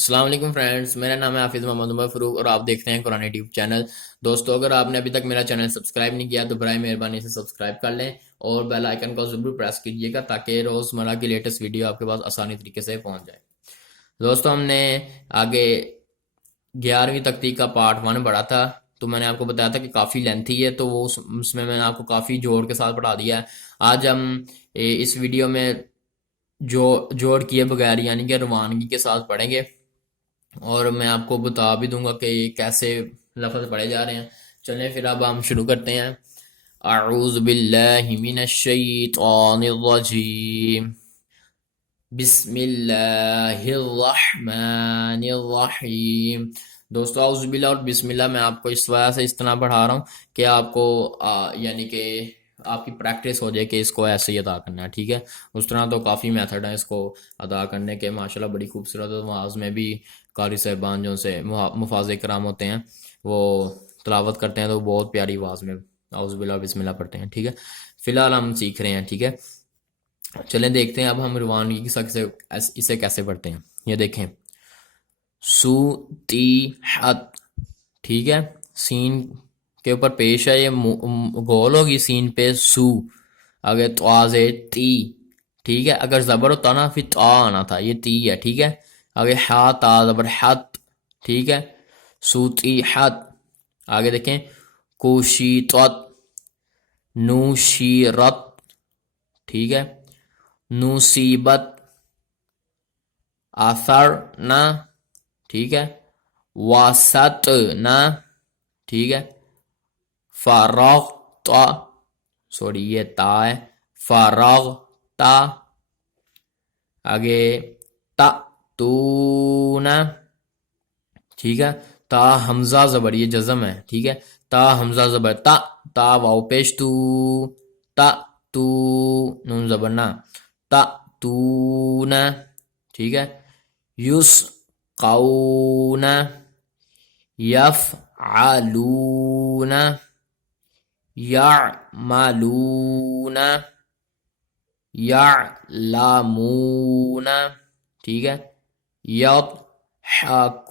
السلام علیکم فرینڈز، میرا نام ہے حافظ محمد عمر فروغ اور آپ دیکھتے ہیں قرآن ٹیوب چینل۔ دوستو، اگر آپ نے ابھی تک میرا چینل سبسکرائب نہیں کیا تو برائے مہربانی سے سبسکرائب کر لیں اور بیل آئیکن کو ضرور پریس کیجیے گا تاکہ روزمرہ کی لیٹسٹ ویڈیو آپ کے پاس آسانی طریقے سے پہنچ جائے۔ دوستو، ہم نے آگے 11ویں تختی کا پارٹ 1 پڑھا تھا، تو میں نے آپ کو بتایا تھا کہ کافی لینتھی ہے، تو وہ اس میں نے آپ کو کافی جوڑ کے ساتھ پڑھا دیا ہے۔ آج ہم اس ویڈیو میں جو جوڑ کیے بغیر یعنی کہ روانگی کے ساتھ پڑھیں گے، اور میں آپ کو بتا بھی دوں گا کہ یہ کیسے لفظ پڑھے جا رہے ہیں۔ چلیں پھر اب ہم شروع کرتے ہیں۔ اعوذ باللہ من الشیطان الرجیم، بسم اللہ الرحمن الرحیم۔ دوستو، اعوذ باللہ اور بسم اللہ میں آپ کو اس وجہ سے اس طرح پڑھا رہا ہوں کہ آپ کو یعنی کہ آپ کی پریکٹس ہو جائے کہ اس کو ایسے ہی ادا کرنا ہے، ٹھیک ہے۔ اس طرح تو کافی میتھڈ ہیں اس کو ادا کرنے کے، ماشاءاللہ بڑی خوبصورت آواز میں بھی قاری صاحبان جو سے مفاظ کرام ہوتے ہیں وہ تلاوت کرتے ہیں تو بہت پیاری آواز میں اعوذ باللہ اور بسم اللہ پڑھتے ہیں، ٹھیک ہے۔ فی الحال ہم سیکھ رہے ہیں، ٹھیک ہے۔ چلیں دیکھتے ہیں اب ہم روانگی کی سخت سے اسے کیسے پڑھتے ہیں۔ یہ دیکھیں، سو تی حت، ٹھیک ہے۔ سین کے اوپر پیش ہے، یہ گول ہوگی سین پہ سو، اگر توازے تی، ٹھیک ہے۔ اگر زبر ہوتا نا پھر تا آنا تھا، یہ تی ہے، ٹھیک ہے۔ آگے ہا تا زبر حت، ٹھیک ہے۔ سوتی حت، آگے دیکھیں کوشیطت، نوشیرت، ٹھیک ہے۔ نصیبت، اثرنا، ٹھیک ہے۔ واسطنا، ٹھیک ہے۔ فرغت، سوری یہ تا ہے، فرغت، آگے تأتونا، ٹھیک ہے۔ تا حمزہ زبر، یہ جزم ہے، ٹھیک ہے۔ تا حمزہ زبر تا، تا واو پیش تو، تا تو نون زبر نا، تا تونا، ٹھیک ہے۔ یس قونا، یفعلون، یعملون، یعلمون، ٹھیک ہے۔ یضحکون،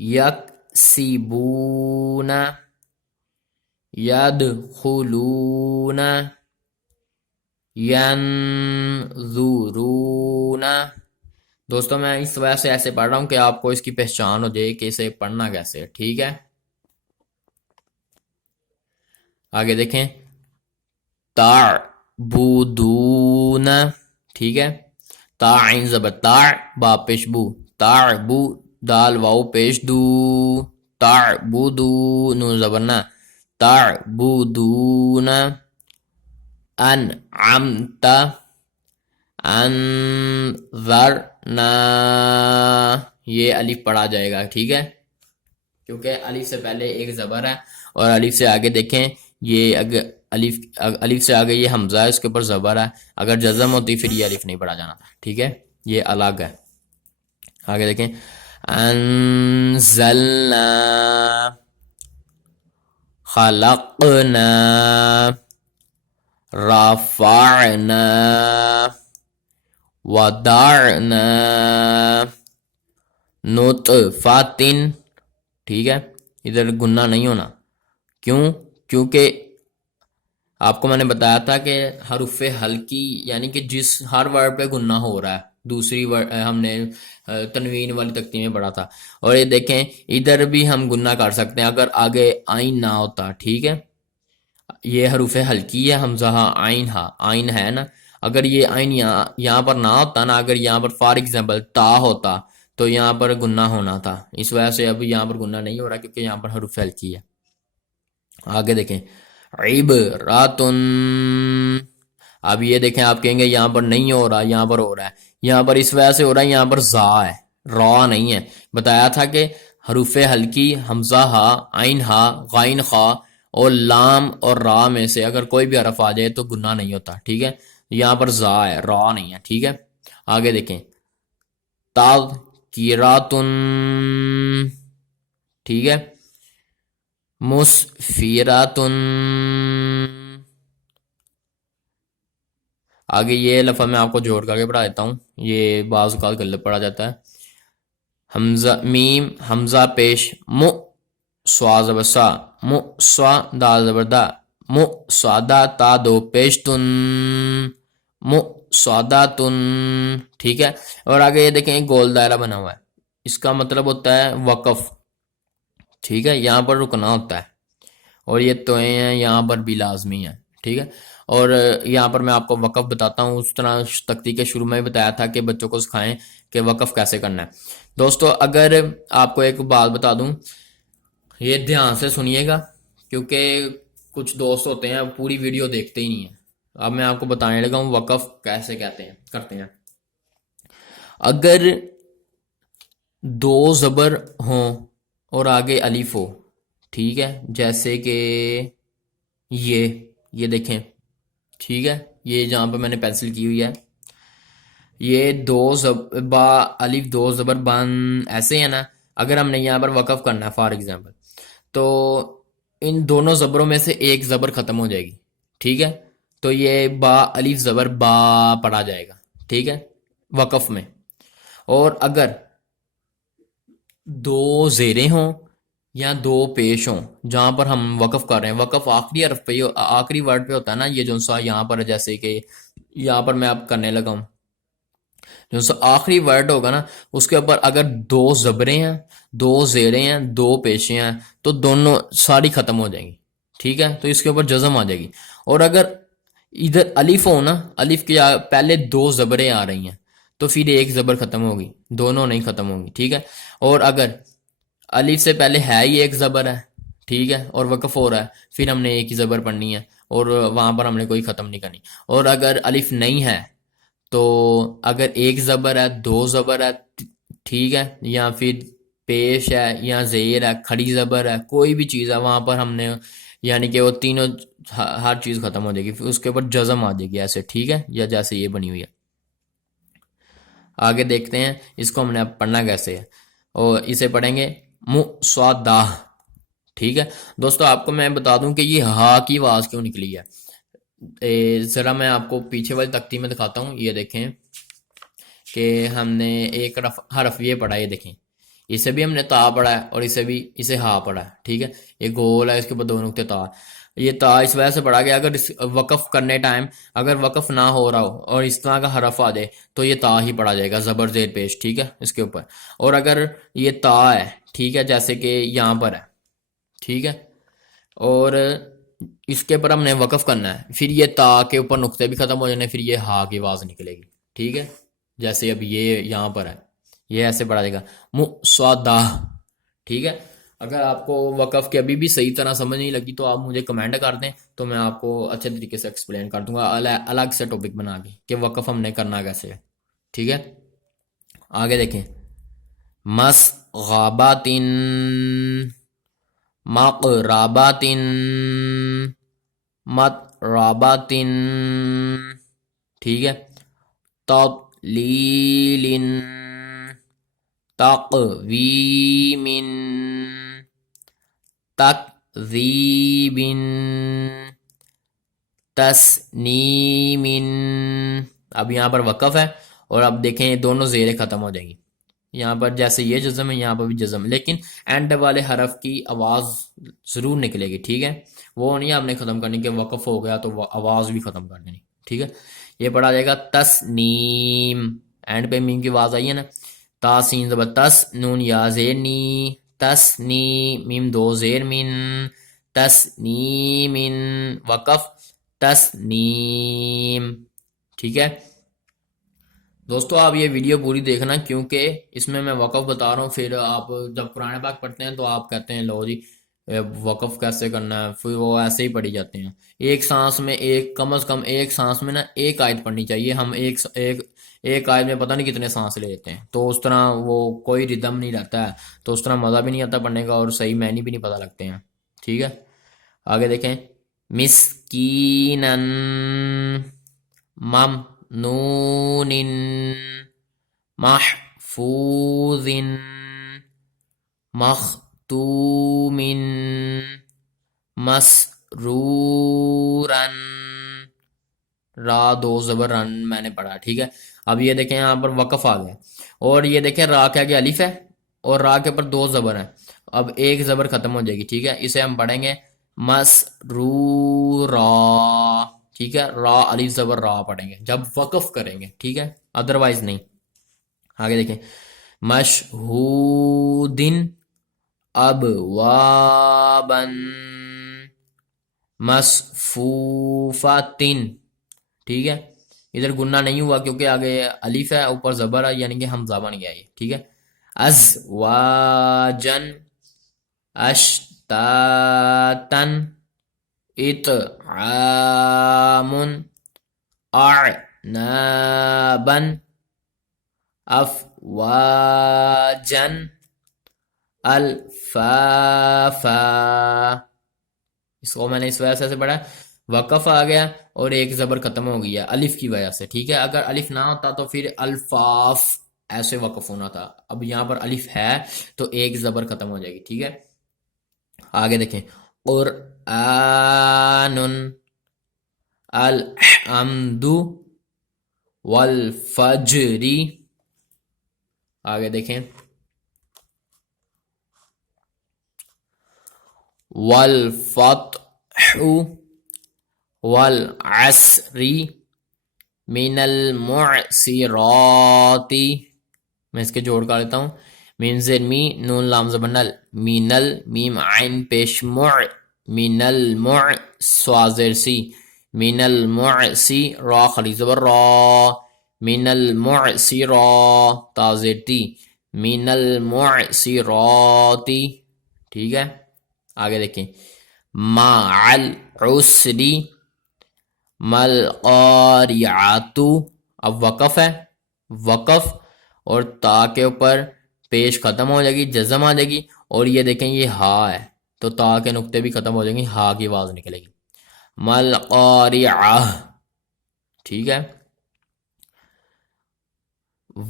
یکسبون، یدخلون، ینظرون۔ دوستوں، میں اس وجہ سے ایسے پڑھ رہا ہوں کہ آپ کو اس کی پہچان ہو جائے کہ اسے پڑھنا کیسے ہے، ٹھیک ہے۔ آگے دیکھیں، تعبدون، ٹھیک ہے۔ تا عین زبر تا، با پیش بو، تعبو، دال واو پیش دو، تعبدو نون زبر نا، تعبدون، انعمت، انذرنا، یہ الف پڑھا جائے گا، ٹھیک ہے، کیونکہ الف سے پہلے ایک زبر ہے اور الف سے آگے دیکھیں یہ اگر الف سے آگے یہ حمزہ ہے، اس کے اوپر زبر ہے، اگر جزم ہوتی پھر یہ الف نہیں پڑھا جانا تھا، ٹھیک ہے، یہ الگ ہے۔ آگے دیکھیں، انزلنا، خلقنا، رفعنا، وضعنا، نطفاتن، ٹھیک ہے۔ ادھر گننا نہیں ہونا، کیوں؟ کیونکہ آپ کو میں نے بتایا تھا کہ حروف ہلکی یعنی کہ جس ہر ورڈ پہ گننا ہو رہا ہے، دوسری ہم نے تنوین والی تختی میں پڑھا تھا، اور یہ دیکھیں ادھر بھی ہم گننا کر سکتے ہیں اگر آگے آئین نہ ہوتا، ٹھیک ہے۔ یہ حروف ہلکی ہے، حمزہ آئین ہے نا، اگر یہ آئین یہاں پر نہ ہوتا نا، اگر یہاں پر فار ایگزامپل تا ہوتا تو یہاں پر گننا ہونا تھا، اس وجہ سے اب یہاں پر گننا نہیں ہو رہا کیونکہ یہاں پر حروف ہلکی ہے۔ آگے دیکھیں، عبراتن، اب یہ دیکھیں آپ کہیں گے یہاں پر نہیں ہو رہا، یہاں پر ہو رہا ہے، یہاں پر اس وجہ سے ہو رہا ہے، یہاں پر زا ہے، را نہیں ہے۔ بتایا تھا کہ حروف ہلکی حمزہ ہا، عین ہا، غائن خا اور لام اور را میں سے اگر کوئی بھی حرف آ جائے تو گناہ نہیں ہوتا، ٹھیک ہے۔ یہاں پر زا ہے، را نہیں ہے، ٹھیک ہے۔ آگے دیکھیں، تذکراتن، ٹھیک ہے۔ مسفراتن، آگے یہ لفظ میں آپ کو جوڑ کر کے پڑھا دیتا ہوں، یہ بعض اوقات غلط پڑھا جاتا ہے. حمزہ میم حمزہ پیش مو، سوا زبر سا، مو سوا دال زبر دا، مو سوادا تا دو پیش تن، مو سوادا تن. ٹھیک ہے. اور آگے یہ دیکھیں ایک گول دائرہ بنا ہوا ہے، اس کا مطلب ہوتا ہے وقف. ٹھیک ہے، یہاں پر رکنا ہوتا ہے. اور یہ توئیں ہیں یہاں پر بھی لازمی ہیں. ٹھیک ہے. اور یہاں پر میں آپ کو وقف بتاتا ہوں، اس طرح تختی کے شروع میں بھی بتایا تھا کہ بچوں کو سکھائیں کہ وقف کیسے کرنا ہے. دوستو اگر آپ کو ایک بات بتا دوں، یہ دھیان سے سنیے گا کیونکہ کچھ دوست ہوتے ہیں پوری ویڈیو دیکھتے ہی نہیں ہیں. اب میں آپ کو بتانے لگا ہوں وقف کیسے کہتے ہیں کرتے ہیں. اگر دو زبر ہوں اور آگے الف ہو، ٹھیک ہے، جیسے کہ یہ دیکھیں. ٹھیک ہے، یہ جہاں پہ میں نے پینسل کی ہوئی ہے، یہ با الف دو زبر بن ایسے ہے نا. اگر ہم نے یہاں پر وقف کرنا ہے فار ایگزامپل، تو ان دونوں زبروں میں سے ایک زبر ختم ہو جائے گی. ٹھیک ہے، تو یہ با الف زبر با پڑھا جائے گا. ٹھیک ہے، وقف میں. اور اگر دو زیریں ہوں یا دو پیش ہوں جہاں پر ہم وقف کر رہے ہیں، وقف آخری حرف پہ آخری ورڈ پہ ہوتا ہے نا، یہ جو سا یہاں پر جیسے کہ یہاں پر میں اب کرنے لگا ہوں، جو سا آخری ورڈ ہوگا نا اس کے اوپر اگر دو زبریں ہیں، دو زیریں ہیں، دو پیشیں ہیں، تو دونوں ساری ختم ہو جائیں گی. ٹھیک ہے، تو اس کے اوپر جزم آ جائے گی. اور اگر ادھر الف ہو نا، الف کے پہلے دو زبریں آ رہی ہیں تو پھر ایک زبر ختم ہوگی، دونوں نہیں ختم ہوگی. ٹھیک ہے. اور اگر الف سے پہلے ہے ہی ایک زبر ہے، ٹھیک ہے، اور وقف ہو رہا ہے، پھر ہم نے ایک ہی زبر پڑھنی ہے اور وہاں پر ہم نے کوئی ختم نہیں کرنی. اور اگر الف نہیں ہے تو اگر ایک زبر ہے، دو زبر ہے، ٹھیک ہے، یا پھر پیش ہے یا زیر ہے، کھڑی زبر ہے، کوئی بھی چیز ہے، وہاں پر ہم نے یعنی کہ وہ تینوں ہر چیز ختم ہو جائے گی، پھر اس کے اوپر جزم آ جائے گی ایسے. ٹھیک ہے، یا جیسے یہ بنی ہوئی ہے. آگے دیکھتے ہیں اس کو ہم نے اب پڑھنا کیسے ہے، اور اسے پڑھیں گے مسودہ. ٹھیک ہے دوستو، آپ کو میں بتا دوں کہ یہ ہا کی آواز کیوں نکلی ہے. ذرا میں آپ کو پیچھے والی تختی میں دکھاتا ہوں. یہ دیکھیں کہ ہم نے ایک حرف یہ پڑھا، یہ دیکھیں اسے بھی ہم نے تا پڑھا ہے اور اسے ہا پڑھا ہے. ٹھیک ہے، یہ گول ہے، اس کے اوپر دو نقطے تا. یہ تا اس وجہ سے پڑھا گیا اگر وقف کرنے ٹائم اگر وقف نہ ہو رہا ہو اور اس طرح کا حرف آ جائے تو یہ تا ہی پڑھا جائے گا، زبر زیر پیش. ٹھیک ہے، اس کے اوپر. اور اگر یہ تا ہے، ٹھیک ہے، جیسے کہ یہاں پر ہے، ٹھیک ہے، اور اس کے اوپر ہم نے وقف کرنا ہے، پھر یہ تا کے اوپر نقطے بھی ختم ہو جانے، پھر یہ ہا کی آواز نکلے گی. ٹھیک ہے، جیسے اب یہ یہاں پر ہے، یہ ایسے پڑھا جائے گا مسودہ. ٹھیک ہے. اگر آپ کو وقف کے ابھی بھی صحیح طرح سمجھ نہیں لگی تو آپ مجھے کمنٹ کر دیں، تو میں آپ کو اچھے طریقے سے ایکسپلین کر دوں گا الگ سے ٹاپک بنا کے کہ وقف ہم نے کرنا کیسے ہے. ٹھیک ہے، آگے دیکھیں. مس غاباتن، مقرباتن، متراباتن. ٹھیک ہے. تضلیل، تقویم، تکذیب، تسنیم. اب یہاں پر وقف ہے اور اب دیکھیں دونوں زیریں ختم ہو جائیں گی. یہاں پر جیسے یہ جزم ہے، یہاں پر بھی جزم، لیکن اینڈ والے حرف کی آواز ضرور نکلے گی. ٹھیک ہے، وہ نہیں آپ نے ختم کرنی کہ وقف ہو گیا تو آواز بھی ختم کر دینی. ٹھیک ہے، یہ پڑھا جائے گا تسنیم. اینڈ پہ میم کی آواز آئی ہے نا، تا سین زبر تس، نون یا زیر نی، تسنی، میم دو زیر من، تسنیم، وقف تسنیم. ٹھیک ہے دوستو، آپ یہ ویڈیو پوری دیکھنا کیونکہ اس میں وقف بتا رہا ہوں. پھر آپ جب قرآن پاک پڑھتے ہیں تو آپ کہتے ہیں لو جی وقف کیسے کرنا ہے، پھر وہ ایسے ہی پڑھی جاتے ہیں. ایک سانس میں کم از کم ایک سانس میں نا ایک آیت پڑھنی چاہیے. ہم ایک آیت میں پتہ نہیں کتنے سانس لے لیتے ہیں، تو اس طرح وہ کوئی ردم نہیں رہتا ہے، تو اس طرح مزہ بھی نہیں آتا پڑھنے کا اور صحیح معنی بھی نہیں پتہ لگتے ہیں. ٹھیک ہے، آگے دیکھیں. مسکینن، ممنون، محفوظ، مختوم، مسرورا، را دو زبر رن میں نے پڑھا، ٹھیک ہے. اب یہ دیکھیں یہاں پر وقف آ گیا، اور یہ دیکھیں را کے آگے الف ہے اور را کے اوپر دو زبر ہیں. اب ایک زبر ختم ہو جائے گی، ٹھیک ہے. اسے ہم پڑھیں گے مسرورا، ٹھیک ہے. را الف زبر را پڑھیں گے جب وقف کریں گے، ٹھیک ہے، ادروائز نہیں. آگے دیکھیں مشہودن ابوابن مصفوفتن، ٹھیک ہے. ادھر گننا نہیں ہوا کیونکہ آگے الف ہے، اوپر زبر ہے، یعنی کہ حمزہ بن گیا یہ، ٹھیک ہے. ازواجن اشتاتن اطعام اعنابن افواجن الفافا. اس کو میں نے اس وجہ سے پڑھا، وقف آ گیا اور ایک زبر ختم ہو گیا الف کی وجہ سے، ٹھیک ہے. اگر الف نہ ہوتا تو پھر الفاف ایسے وقف ہونا تھا. اب یہاں پر الف ہے تو ایک زبر ختم ہو جائے گی، ٹھیک ہے. آگے دیکھیں قرآن الحمد والفجر. آگے دیکھیں والفتح والعصر من المعصرات. میں اس کے جوڑ کر لیتا ہوں. میم زیر می نون لام زبر نل مینل میم عین پیش مع من المع سوازر سی من المعصی را خلی زبر را من المعصرا تازر تی من المعصراتی، ٹھیک ہے. آگے دیکھیں مع العسری ملقاریعت. اب وقف ہے، وقف اور تا کے اوپر پیش ختم ہو جائے گی، جزم آ جائے گی. اور یہ دیکھیں یہ ہا ہے تو تا کے نقطے بھی ختم ہو جائیں گے، ہا کی آواز نکلے گی ملقاریعہ، ٹھیک ہے.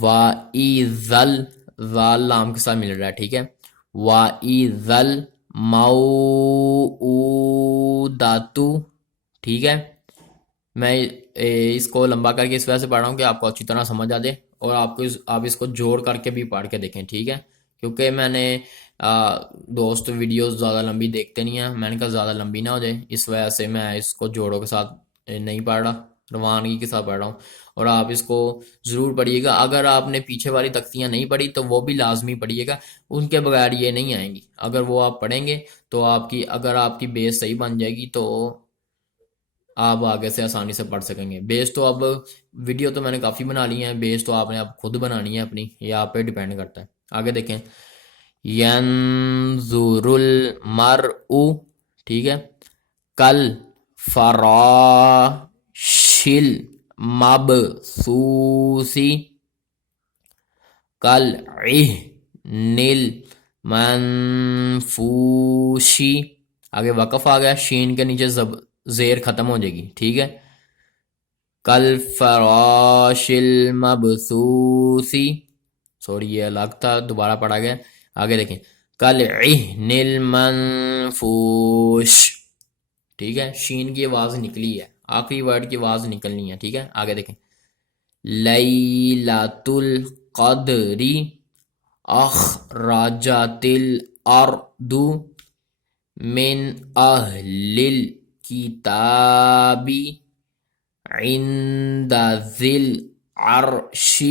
وَإِذَا ذال لام کے ساتھ مل رہا ہے، ٹھیک ہے. وَإِذَا الْمَوْءُودَةُ، ٹھیک ہے. میں اس کو لمبا کر کے اس وجہ سے پڑھ رہا ہوں کہ آپ کو اچھی طرح سمجھ آ دے، اور آپ اس کو جوڑ کر کے بھی پڑھ کے دیکھیں، ٹھیک ہے. کیونکہ میں نے دوست ویڈیوز زیادہ لمبی دیکھتے نہیں ہیں، میں نے کہا زیادہ لمبی نہ ہو جائے، اس وجہ سے میں اس کو جوڑوں کے ساتھ نہیں پڑھ رہا، روانگی کے ساتھ پڑھ رہا ہوں. اور آپ اس کو ضرور پڑھیے گا. اگر آپ نے پیچھے والی تختیاں نہیں پڑھی تو وہ بھی لازمی پڑھیے گا، ان کے بغیر یہ نہیں آئیں گی. اگر وہ آپ پڑھیں گے تو اگر آپ کی بیس صحیح بن جائے گی تو آپ آگے سے آسانی سے پڑھ سکیں گے. بیس تو اب ویڈیو تو میں نے کافی بنا لی ہیں، بیس تو آپ نے اب خود بنانی ہے اپنی، یہ آپ پہ ڈیپینڈ کرتا ہے. آگے دیکھیں ینظر المرء، ٹھیک ہے. کل فراش المبثوث کل عہن المنفوش. آگے وقف آ گیا، شین کے نیچے زیر ختم ہو جائے گی، ٹھیک ہے. کل فراش المبثوث، سوری یہ الگ تھا، دوبارہ پڑھا گیا. آگے دیکھیں کل عہن المنفوش، ٹھیک ہے. شین کی آواز نکلی ہے، آخری ورڈ کی آواز نکلنی ہے، ٹھیک ہے. آگے دیکھیں لیلۃ القدر اخرجت الارض من اہل الکتاب عند ذی العرش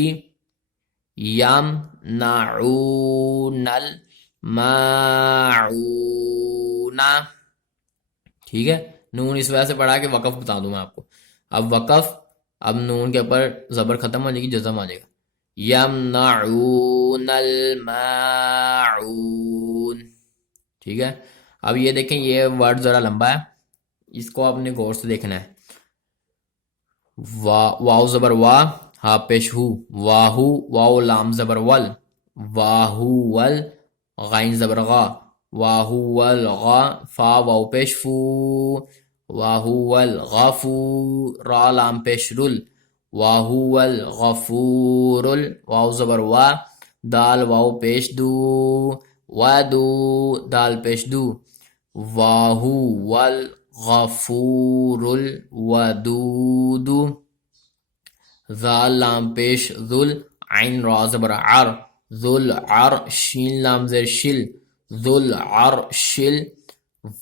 یمنعون الماعون، ٹھیک ہے. نون اس وجہ سے پڑھا کہ وقف بتا دوں میں آپ کو. اب وقف، اب نون کے اوپر زبر ختم ہو جائے گی، جزم آ جائے گا یمنعون الماعون، ٹھیک ہے. اب یہ دیکھیں یہ ورڈ ذرا لمبا ہے، اس کو آپ نے غور سے دیکھنا ہے. واو زبر وا، ہا پیش ہو، واہو، واو لام زبر ول، واہو ول، غین زبر غا، واہو ول غا، فا واو پیش فو، واہو ول غفو، را لام پیش رل، واہو ول غفورل، واو زبر وا، دال واو پیش دو، ودو، دال پیش دو، واہو ول غفور الودود، ذال لام پیش ذل، عین را زبر عر، ذل عر، شین لام زیر شل، ذل عرشل،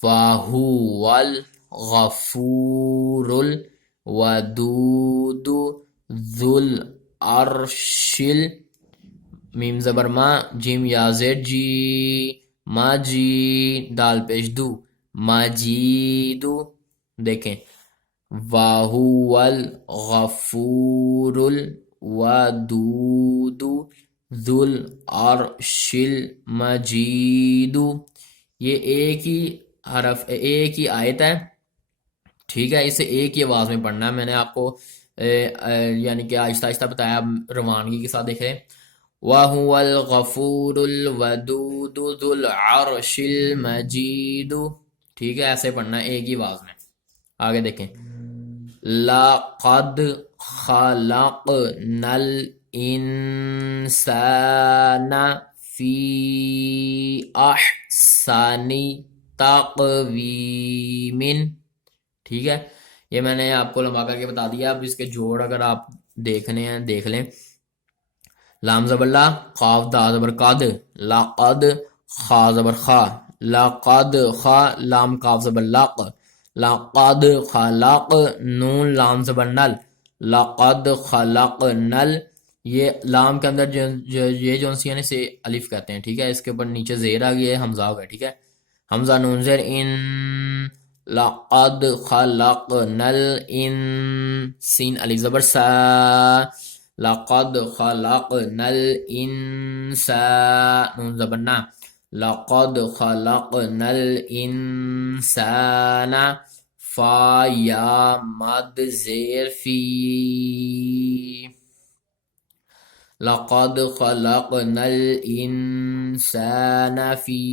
وهو الغفور الودود ذو العرش، میم زبر ما، جیم یا زید جی، ما جی، دال پیش دو، ماجیدو. دیکھیں وَهُوَ الْغَفُورُ الْوَدُودُ ذُو الْعَرْشِ الْمَجِيدُ. یہ ایک ہی حرف، ایک ہی آیت ہے، ٹھیک ہے، اسے ایک ہی آواز میں پڑھنا ہے. میں نے آپ کو یعنی کہ آہستہ آہستہ بتایا، روانگی کے ساتھ دیکھیں. وَهُوَ الْغَفُورُ الْوَدُودُ ذُو الْعَرْشِ الْمَجِيدُ. ٹھیک ہے، ایسے پڑھنا ہے ایک ہی آواز میں. آگے دیکھیں. لَقَدْ خَلَقْنَا الْإِنسَانَ فِي أَحْسَنِ تَقْوِيمٍ. ٹھیک ہے، یہ میں نے آپ کو لمبا کر کے بتا دیا. اب اس کے جوڑ اگر آپ دیکھنے ہیں دیکھ لیں. لام زبر لا، قاف دا زبر قد، لقد، خا زبر خا، لقد خا، لام قاف زبر لق، لقد خلق، نون لام زبر نل، لقد خلق نل. یہ لام کے اندر یہ جو سی ہیں اسے الف کہتے ہیں. ٹھیک ہے، اس کے اوپر نیچے زیر آ گئی ہے، حمزہ ہو گیا. ٹھیک ہے، حمزہ نون زیر ان، لقد خلقنا الان، سین الف زبر سا، لقد خلقنا الانسان، نون زبر نا، لقد خلقنا الانسان، فا یا مد زیر فی، لقد خلقنا الانسان فی،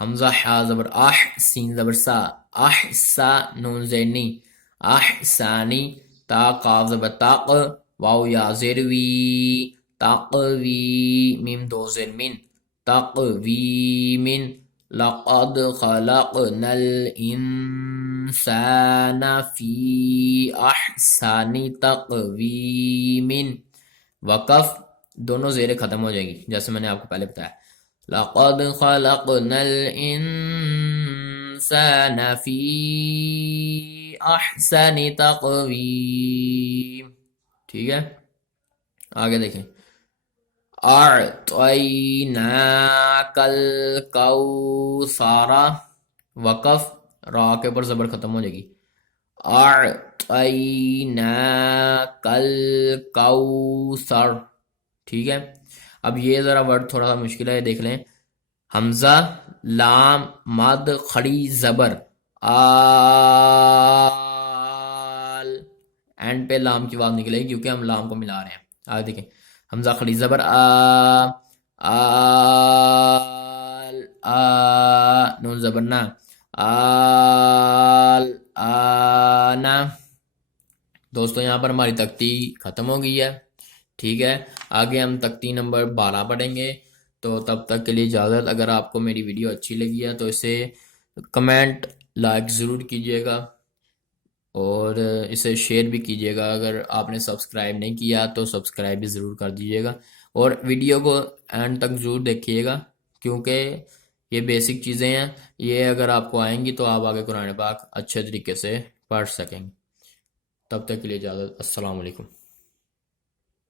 حمزہ حا زبر اح، سین زبر سا، احسا، نون زینی، احسانی، تا قاف زبر تاق، واو یا زیر وی، تقوی، میم دو زیر من، تقویم. لقد خلقنا الانسان فی احسن تقویم. وقف دونوں زیریں ختم ہو جائیں گی جیسے میں نے آپ کو پہلے بتایا. لقد خلقنا الانسان فی احسن تقویم. ٹھیک ہے، آگے دیکھیں. اعطیناک الکوثر، وقف را کے اوپر زبر ختم ہو جائے گی. اعطیناک الکوثر. ٹھیک ہے، اب یہ ذرا ورڈ تھوڑا سا مشکل ہے، دیکھ لیں. حمزہ لام مد کھڑی زبر آل، اینڈ پہ لام کی آواز نکلے گی کیونکہ ہم لام کو ملا رہے ہیں. آگے دیکھیں. حمزہ کھڑی زبر آل، نون زبر نا، آل، آنا. دوستو یہاں پر ہماری تختی ختم ہو گئی ہے. ٹھیک ہے، آگے ہم تختی نمبر 12 پڑھیں گے. تو تب تک کے لیے اجازت. اگر آپ کو میری ویڈیو اچھی لگی ہے تو اسے کمنٹ لائک ضرور کیجیے گا اور اسے شیئر بھی کیجیے گا. اگر آپ نے سبسکرائب نہیں کیا تو سبسکرائب بھی ضرور کر دیجیے گا اور ویڈیو کو اینڈ تک ضرور دیکھیے گا کیونکہ یہ بیسک چیزیں ہیں. یہ اگر آپ کو آئیں گی تو آپ آگے قرآن پاک اچھے طریقے سے پڑھ سکیں گے. تب تک کے لیے اجازت. السلام علیکم.